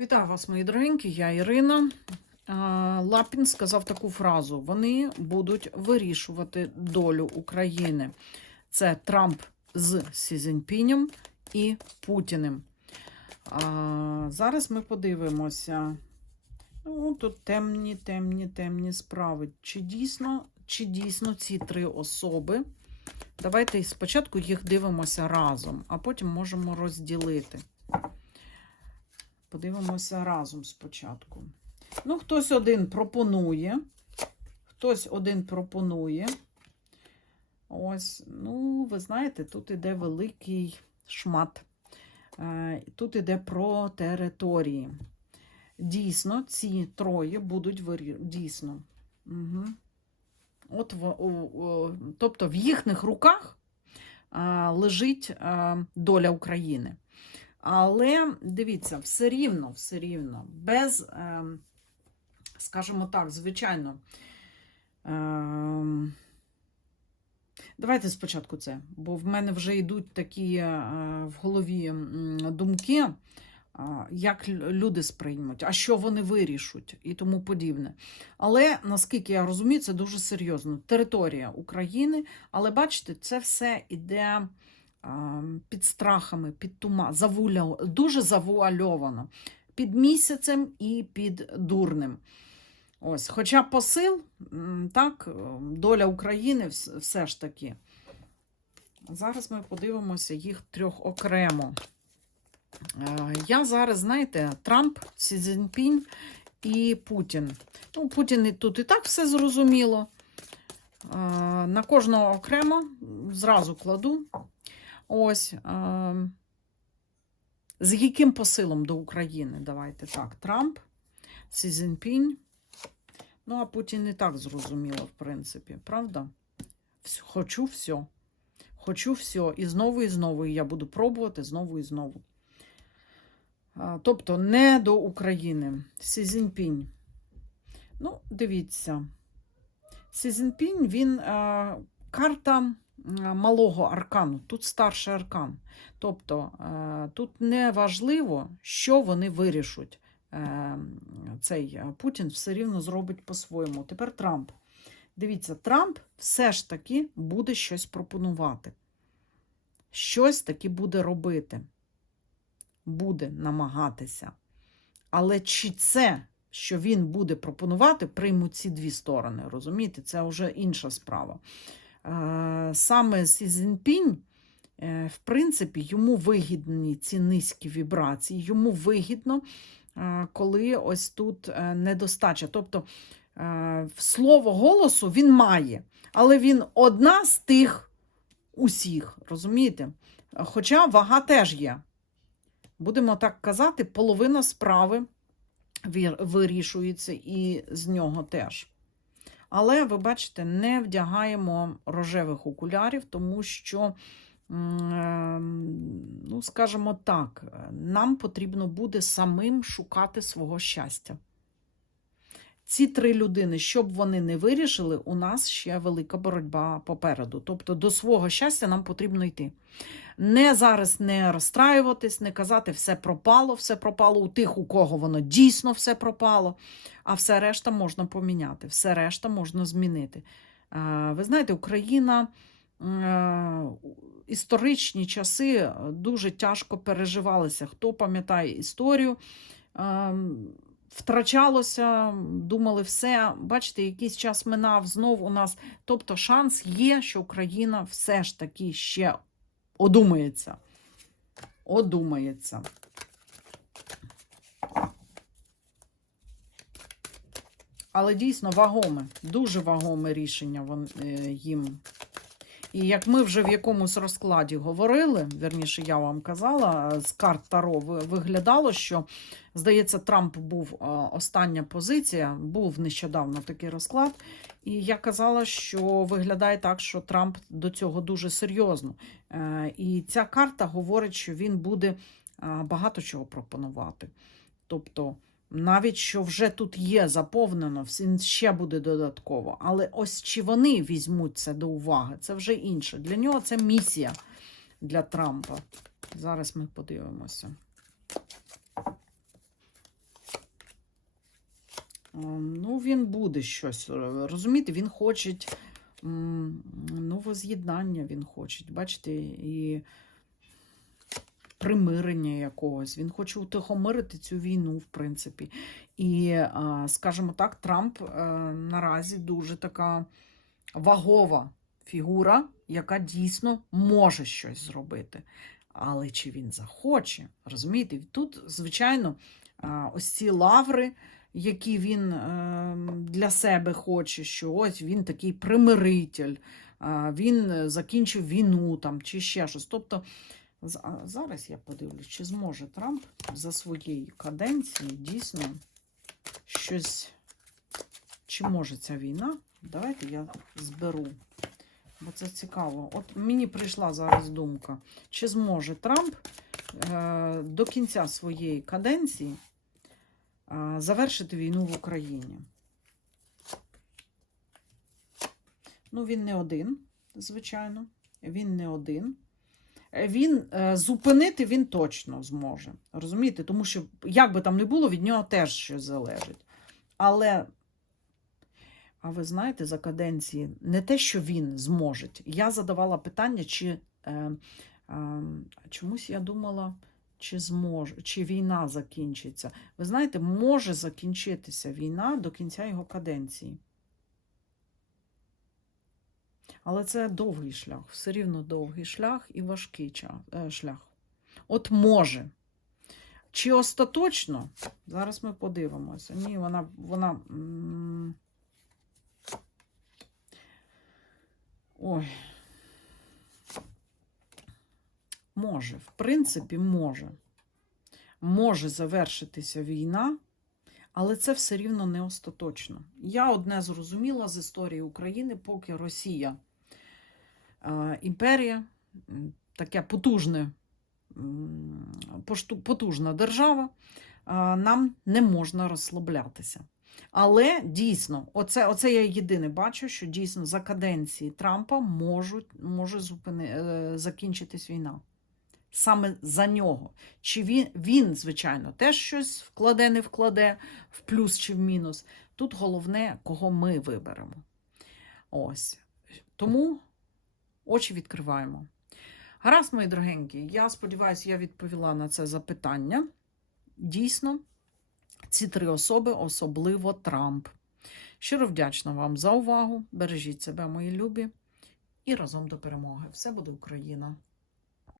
Вітаю вас, мої дорогенькі, я Ірина. Лапін сказав таку фразу: вони будуть вирішувати долю України. Це Трамп з Сі Цзіньпінем і Путіним. Зараз ми подивимося. Ну, тут темні, темні, темні справи. Чи дійсно, чи дійсно ці три особи? Давайте спочатку їх дивимося разом, а потім можемо розділити. Подивимося разом спочатку. Ну, хтось один пропонує. Хтось один пропонує. Ось, ну, ви знаєте, тут іде великий шмат. Е, Тут іде про території. Дійсно, ці троє будуть вирішувати. Дійсно. Угу. От, тобто в їхніх руках а, лежить а, доля України. Але дивіться, все рівно, все рівно, без, е, скажімо так, звичайно. Е, давайте спочатку це, бо в мене вже йдуть такі е, в голові думки, е, як люди сприймуть, а що вони вирішуть і тому подібне. Але наскільки я розумію, це дуже серйозно. Територія України, але бачите, це все іде а, під страхами, під тума, завуля, дуже завуальовано. Під місяцем і під дурним. Ось, хоча посил, так, доля України все ж таки. Зараз ми подивимося їх трьох окремо. Е, Я зараз, знаєте, Трамп, Сі Цзіньпінь і Путін. Ну, Путін і тут і так все зрозуміло. Е, На кожного окремо зразу кладу. Ось. е, З яким посилом до України? Давайте так. Трамп, Сі Цзіньпінь. Ну, а Путін і так зрозуміло, в принципі, правда? Хочу все. Хочу все. І знову, і знову. І я буду пробувати знову і знову. Тобто не до України. Сі Цзіньпінь. Ну, дивіться. Сі Цзіньпінь, він е, карта малого аркану, тут старший аркан. Тобто е, тут не важливо, що вони вирішуть. Е, цей е, Путін все рівно зробить по-своєму. Тепер Трамп. Дивіться, Трамп все ж таки буде щось пропонувати. Щось таки буде робити. Буде намагатися. Але чи це, що він буде пропонувати, приймуть ці дві сторони? Розумієте, це вже інша справа. Е, Саме Сі Цзіньпінь, е, в принципі, йому вигідні ці низькі вібрації, йому вигідно, е, коли ось тут недостача. Тобто слово голосу він має, але він одна з тих усіх, розумієте? Хоча вага теж є. Будемо так казати, половина справи вирішується і з нього теж. Але, ви бачите, не вдягаємо рожевих окулярів, тому що, е, ну, скажімо так, нам потрібно буде самим шукати свого щастя. Ці три людини, щоб вони не вирішили, у нас ще велика боротьба попереду. Тобто до свого щастя нам потрібно йти. Не зараз не розстраюватись, не казати, все пропало, все пропало у тих, у кого воно дійсно все пропало, а все решта можна поміняти, все решта можна змінити. Е, Ви знаєте, Україна е, історичні часи дуже тяжко переживалися. Хто пам'ятає історію? Втрачалося, думали, все, бачите, якийсь час минав знов у нас. Тобто шанс є, що Україна все ж таки ще одумається. Одумається. Але дійсно вагоме, дуже вагоме рішення е, їм. І як ми вже в якомусь розкладі говорили, верніше, я вам казала, з карт Таро виглядало, що, здається, Трамп був е, остання позиція, був нещодавно такий розклад. І я казала, що виглядає так, що Трамп до цього дуже серйозно. Е, І ця карта говорить, що він буде е, багато чого пропонувати. Тобто, навіть що вже тут є заповнено, він ще буде додатково. Але ось чи вони візьмуть це до уваги, це вже інше. Для нього це місія для Трампа. Зараз ми подивимося. ну, він буде щось. е, Розумієте, він хоче ну, воз'єднання він хоче. Бачите, і примирення якогось. Він хоче утихомирити цю війну, в принципі. І, скажімо так, Трамп е, наразі дуже така вагова фігура, яка дійсно може щось зробити. Але чи він захоче? Розумієте, тут, звичайно, ось ці лаври, які він е, для себе хоче, що ось він такий примиритель, він е, закінчив війну там, чи ще щось. Тобто, зараз я подивлюсь, чи зможе Трамп за своєї каденції дійсно щось, чи може ця війна? Давайте я зберу. Бо це цікаво. От мені прийшла зараз думка, чи зможе Трамп е, до кінця своєї каденції е, завершити війну в Україні. Ну, він не один, звичайно. Він не один. Е, Він е, зупинити він точно зможе. Розумієте? Тому що, як би там не було, від нього теж щось залежить. Але, а ви знаєте, за каденції не те, що він зможе. Я задавала питання, чи е, е, чомусь я думала, чи зможе, чи війна закінчиться. Ви знаєте, може закінчитися війна до кінця його каденції. Але це довгий шлях, все рівно довгий шлях і важкий е, шлях. От може. Чи остаточно? Зараз ми подивимося. Ні, вона. вона Ой. Може, в принципі, може. Може завершитися війна, але це все рівно не остаточно. Я одне зрозуміла з історії України, поки Росія імперія, м, таке потужне, м, пошту- потужна держава, е, нам не можна розслаблятися. Але дійсно, оце, оце я єдине бачу, що дійсно за каденції Трампа можуть, може зупини, е, закінчитись війна. Саме за нього. Чи він, він, звичайно, теж щось вкладе, не вкладе, в плюс чи в мінус. Тут головне, кого ми виберемо. Ось. Тому очі відкриваємо. Гаразд, мої дорогенькі, я сподіваюся, я відповіла на це запитання. Дійсно, ці три особи, особливо Трамп. Щиро вдячна вам за увагу. Бережіть себе, мої любі, і разом до перемоги. Все буде Україна!